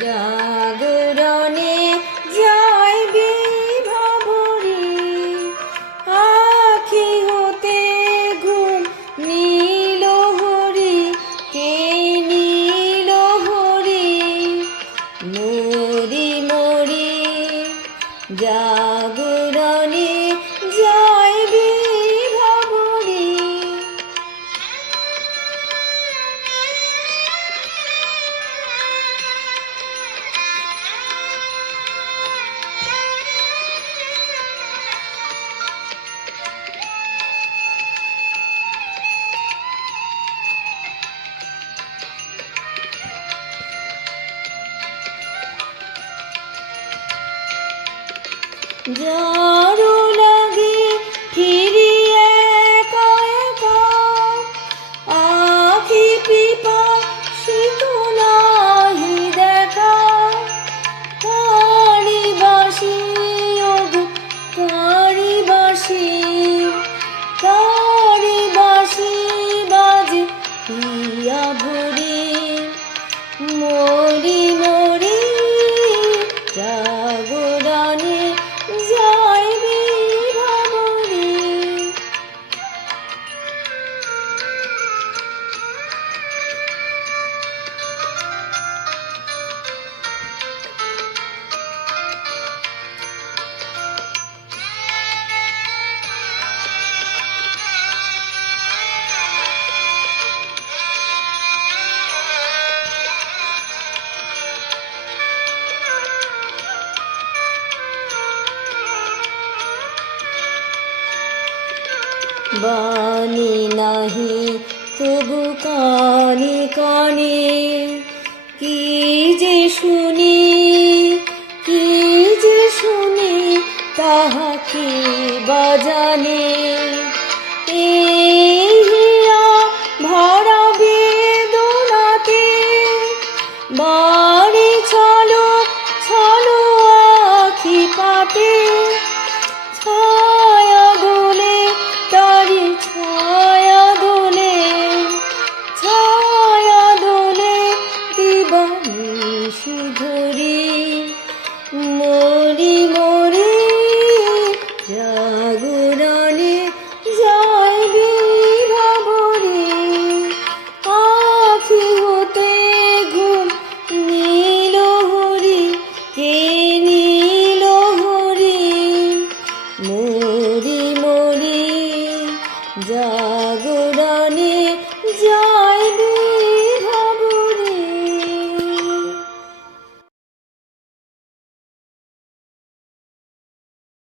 জাগরণে Daru. বাণী নাহি, তবু কানে কানে, কি যে শুনি, কি যে শুনি তাহাকে বাজানে ভরা বেদনাতে বাড়ি চলো চলো আখি পাতে জাগো।